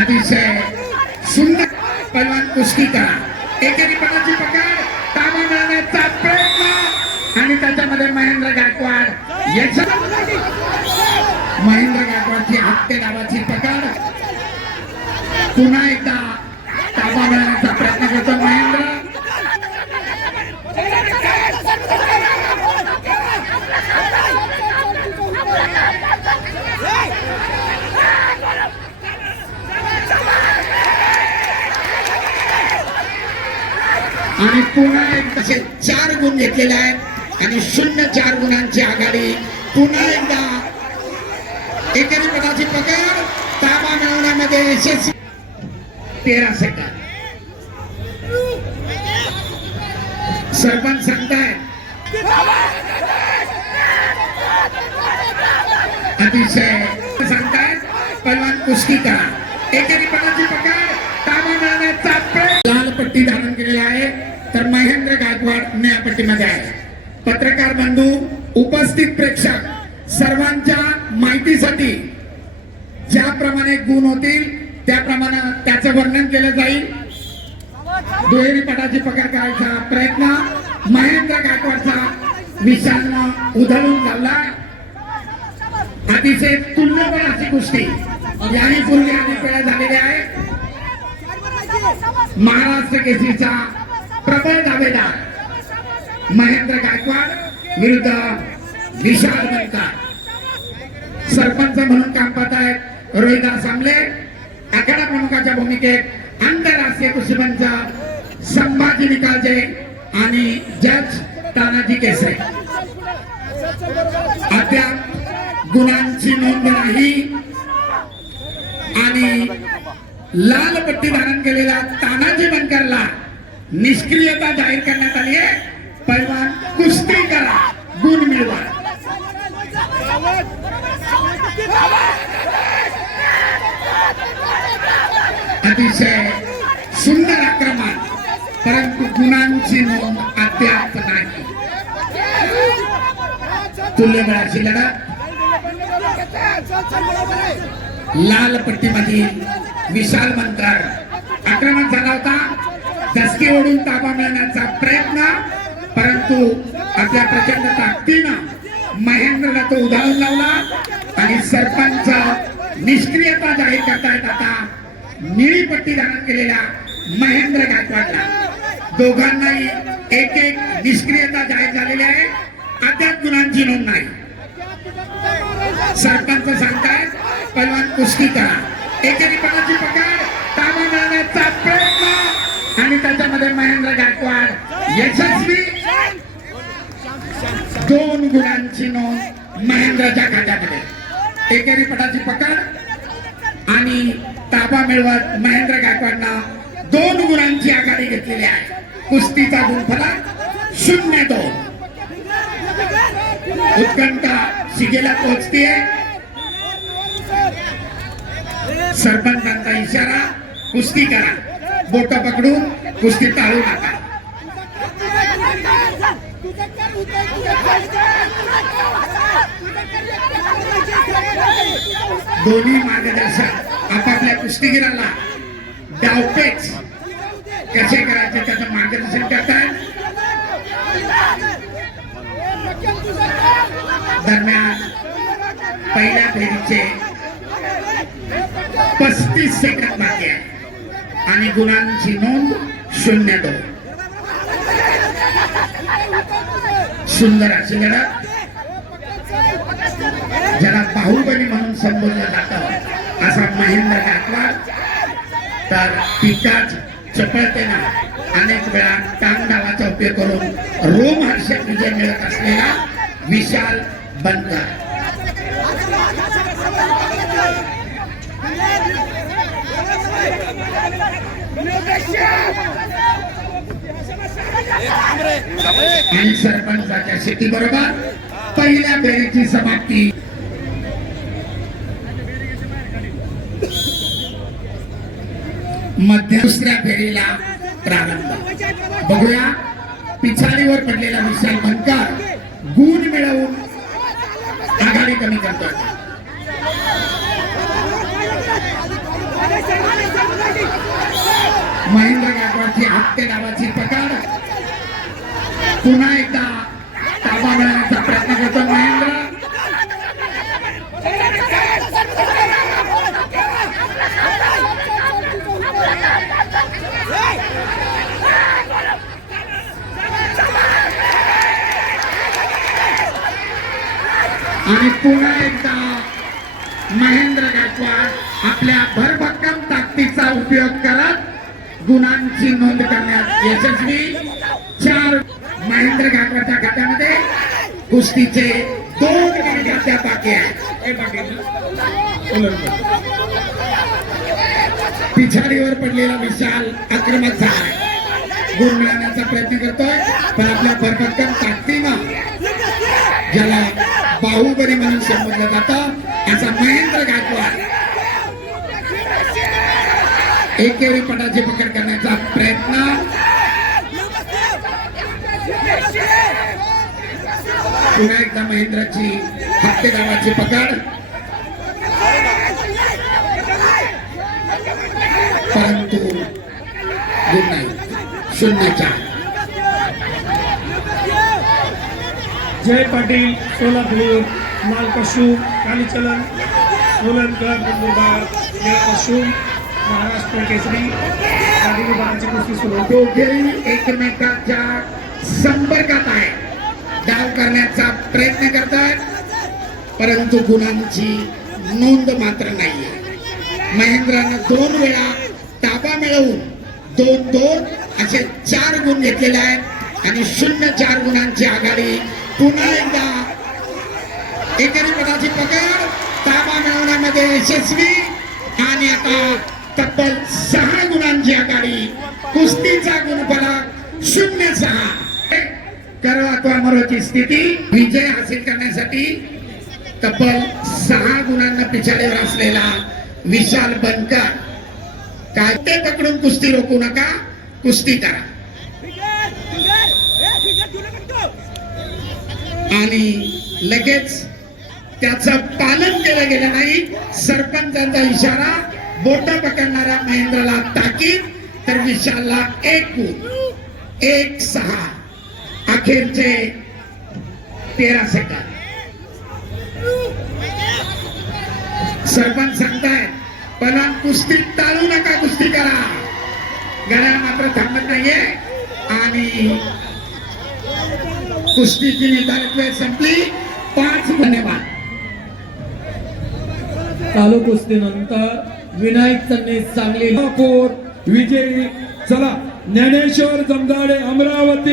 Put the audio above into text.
अतिशय सुंदर पैलवान कुस्ती करा. एकेरी पणाची पकड, ताबा मिळवण्याचा प्रयत्न आणि त्याच्यामध्ये महेंद्र गायकवाड याच्या महेंद्र गायकवाडची हत्ते डावाची पकड. पुन्हा एकदा ताबा मिळवण्याचा प्रयत्न करतो महेंद्र. आणि पुन्हा एक तसे 4 गुण घेतलेले आहेत आणि 0-4 गुणांची आघाडी. पुन्हा एकदा एकेरी पदाची पकड, ताबा मिळवण्यामध्ये यशस्वी. 13 सेकंद. सरपंच सांगतायत अतिशय सांगतायत पैलवान कुस्ती करा. एकेरी पदाची पकड, ताबा मिळवण्याचा प्रयत्न. लाल पट्टी धारण केलेली आहे तर महेंद्र गायकवाड निळ्या पट्टीमध्ये आहे. पत्रकार बंधू, उपस्थित प्रेक्षक सर्वांच्या माहितीसाठी ज्याप्रमाणे गुण होतील त्याप्रमाणे त्याचं वर्णन केलं जाईल. दुहेरी पटाची पकड करायचा प्रयत्न महेंद्र गायकवाडचा विशालनं उधळून लावला. अतिशय तुल्यबळ अशी कुस्ती यापूर्वी अनेक वेळा झालेली आहे. महाराष्ट्र केसरीचा प्रबळ दावेदार महेंद्र गायकवाड विरुद्ध विशाल बनकर. सरपंच म्हणून काम पाहत आहेत रोहिदास आमले. आखाडा प्रमुखाच्या भूमिकेत आंतरराष्ट्रीय कुस्तीपंच संभाजी निकालजे आणि जज तानाजी केसरे. अद्याप गुणांची नोंद नाही आणि लाल पट्टी धारण केलेल्या तानाजी बनकरला निष्क्रियता जाहीर करण्यात आली आहे. पैलवान कुस्ती करा, गुण मिळवा. अतिशय सुंदर आक्रमण परंतु गुणांची नोंद अद्याप नाही. तुल्यबळाची लढत. लाल पट्टीमध्ये विशाल बनकर आक्रमण झाला होता. दसकी ओढून ताबा मिळवण्याचा प्रयत्न परंतु आपल्या प्रचंड ताकदीनं महेंद्रला तो उधाळून लावला आणि सरपंच निष्क्रियता जाहीर करतायत आता निळी पट्टी धारण केलेल्या महेंद्र गायकवाडला. दोघांनाही एक निष्क्रियता जाहीर झालेली आहे. अद्याप गुणांची नोंद नाही. सरपंच सांगतायत पैलवान कुस्ती करा. एकेरी पणाची पकड, ताबा मिळवण्याचा प्रयत्न आणि त्याच्यामध्ये महेंद्र गायकवाड यशस्वी. 2 गुणांची नोंद महेंद्रच्या खात्यामध्ये. एकेरी पटाची पकड आणि ताबा मिळवत महेंद्र गायकवाडनं 2 गुणांची आघाडी घेतलेली आहे. कुस्तीचा गुणफलक 0-2. उत्कंठा शिगेला पोहोचतीये. सरपंचांचा इशारा, कुस्ती करा. बोट पकडून कुस्ती टाळू नका. दोन्ही मार्गदर्शक आपापल्या कुस्तीगीराला डावपेच कसे करायचे त्याचं मार्गदर्शन करतात. दरम्यान पहिल्या फेरीचे 35 सेकंद बाकी आहे आणि गुणांची नोंद 0-2. सुंदर अशी लढत. ज्याला बाहुबली म्हणून संबोधलं जातं असा महेंद्र गायकवाड तर पिकाच चपळतेनं अनेक वेळा टांग डावाचा उपयोग करून रोमहर्षक विजय मिळत असलेला विशाल बनकर. आणि सरपंचाच्या शेती बरोबर पहिल्या फेरीची समाप्ती. दुसऱ्या फेरीला प्रारंभ. बघूया पिछाडीवर पडलेला विशाल बनकर गुण मिळवून पिछाडी कमी करतोय. महेंद्र गायकवाडची हत्ते डावाची पकड. पुन्हा एकदा ताबा मिळवण्याचा प्रयत्न करतो महेंद्र. आणि पुन्हा एकदा महेंद्र गायकवाड आपल्या भरभक्कम ताकदीचा उपयोग करत गुणांची नोंद करण्यात यशस्वी. 4 महेंद्र गायकवाडच्या खात्यामध्ये कुस्तीचे 2 मिनिट अद्याप बाकी आहेत. पिछाडीवर पडलेला विशाल आक्रमक झाला. गुण मिळवण्याचा प्रयत्न करतोय पण आपल्या भरभक्कम ताकदीनं ज्याला बाहुबली म्हणून संबोधलं जातं असा महेंद्र गायकवाड एकेरी पटाची पकड करण्याचा प्रयत्न. पुन्हा एकदा महेंद्राची हत्ते डावाची पकड. परंतु गुड नाही. 0-4. जय पाटील सोलापूर, लाल पशु कालीचलन सोलनकर नंदुरबार, निळा पशु महाराष्ट्र केसरी. गाडी विभागाची कुस्ती सुरू होते. दोघेही एकमेकांच्या संपर्कात आहे. डाव करण्याचा प्रयत्न करतात परंतु गुणांची नोंद मात्र नाहीये. महेंद्रानं 2 वेळा ताबा मिळवून 2-2 असे 4 गुण घेतलेले आहेत आणि 0-4 गुणांची आघाडी. पुन्हा एकदा एकेरी पदाची पकड. ताबा मिळवण्यामध्ये यशस्वी आणि आता तब्बल 6 गुणांची आघाडी. कुस्तीचा गुणफलक 0-6. करो अथवा मरोची स्थिती. विजय हासिल करण्यासाठी तब्बल 6 गुणांना पिछाडीवर असलेला विशाल बनकर. काय ते पकडून कुस्ती रोखू नका, कुस्ती करा. आणि लगेच त्याचं पालन केलं गेलं नाही. सरपंचांचा इशारा. बोट पकडणाऱ्या महेंद्रला ताकीद तर विशालला 1 गुण. 1-6. अखेरचे 13 सेकंद. सरपंच सांगतायत पण कुस्ती टाळू नका, कुस्ती करा. घड्याळ मात्र थांबत नाहीये आणि कुस्तीची निर्धारित वेळ संपली. 5 धन्यवाद. चालू कुस्तीनंतर विनायक चन्नी सांगली विजयी. चला ज्ञानेश्वर जमदाडे अमरावती.